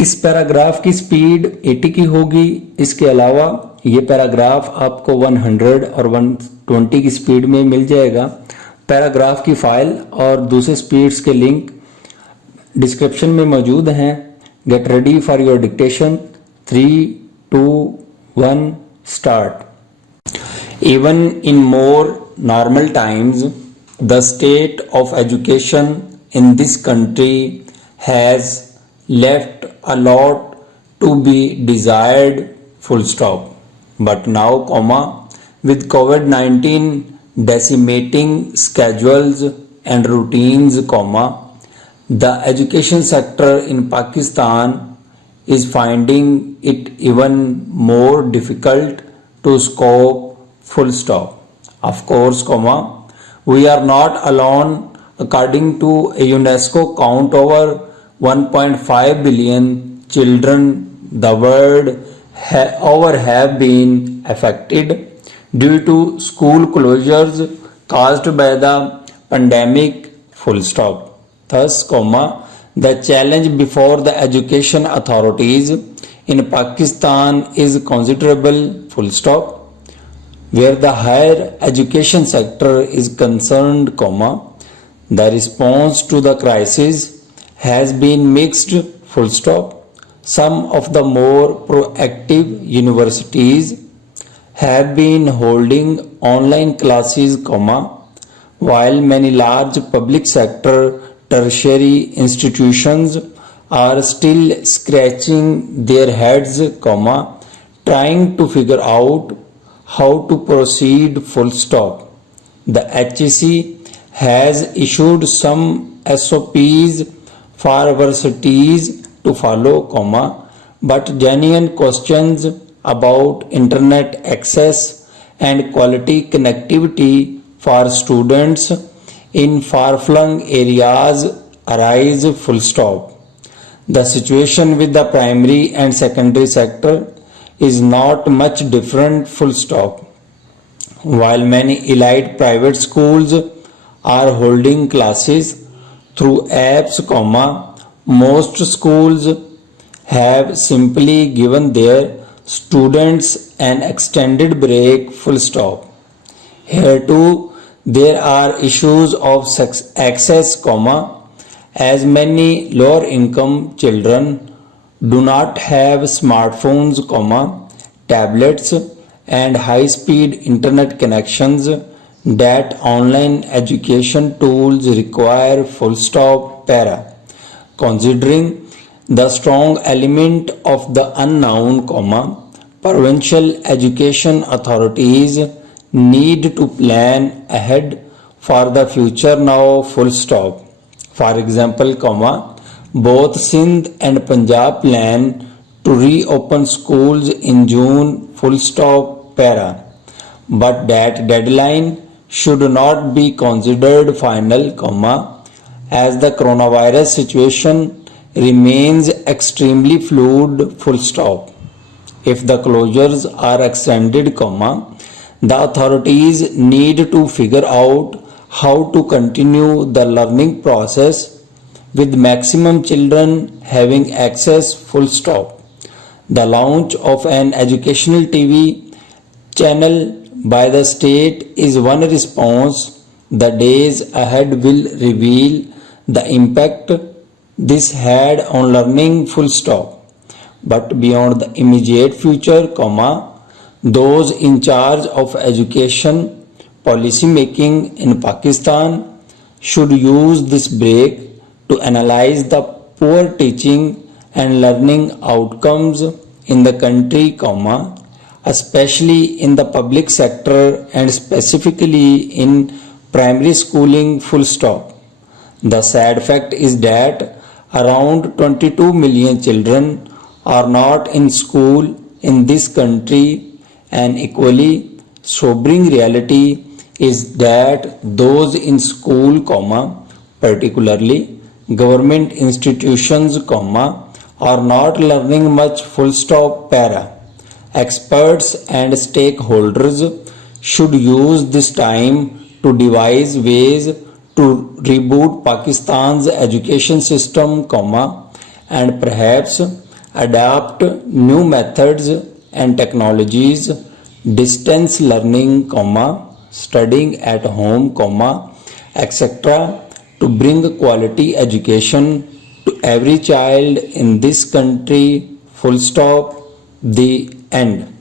इस पैराग्राफ की स्पीड 80 की होगी। इसके अलावा ये पैराग्राफ आपको 100 और 120 की स्पीड में मिल जाएगा। पैराग्राफ की फाइल और दूसरे स्पीड्स के लिंक डिस्क्रिप्शन में मौजूद हैं। Get ready for your dictation. 3, 2, 1 start. Even in more normal times, the state of education in this country has left a lot to be desired, full stop. But now, with COVID-19 decimating schedules and routines, the education sector in Pakistan is finding it even more difficult to cope, full stop. Of course, we are not alone. According to a UNESCO count, over 1.5 billion children the world over have been affected due to school closures caused by the pandemic, full stop. Thus, the challenge before the education authorities in Pakistan is considerable, full stop. Where the higher education sector is concerned, the response to the crisis has been mixed, full stop. Some of the more proactive universities have been holding online classes, while many large public sector tertiary institutions are still scratching their heads, trying to figure out how to proceed, full stop. The HEC has issued some SOPs for universities to follow, but genuine questions about internet access and quality connectivity for students in far-flung areas arise, full stop. The situation with the primary and secondary sector is not much different, full stop. While many elite private schools are holding classes through apps, most schools have simply given their students an extended break, full stop. Here too there are issues of access, as many lower income children do not have smartphones, tablets and high-speed internet connections that online education tools require, full stop, para. Considering the strong element of the unknown, provincial education authorities need to plan ahead for the future now, full stop. For example, both Sindh and Punjab plan to reopen schools in June, full stop, para. But that deadline should not be considered final, as the coronavirus situation remains extremely fluid, full stop. If the closures are extended, the authorities need to figure out how to continue the learning process with maximum children having access, full stop. The launch of an educational TV channel by the state is one response. The days ahead will reveal the impact this had on learning, full stop. But beyond the immediate future, those in charge of education policy making in Pakistan should use this break to analyze the poor teaching and learning outcomes in the country, especially in the public sector and specifically in primary schooling, full stop. The sad fact is that around 22 million children are not in school in this country, and equally sobering reality is that those in school, particularly government institutions, are not learning much, full stop, para. Experts and stakeholders should use this time to devise ways to reboot Pakistan's education system, and perhaps adopt new methods and technologies, distance learning, studying at home, etc. to bring quality education to every child in this country. Full stop. The end.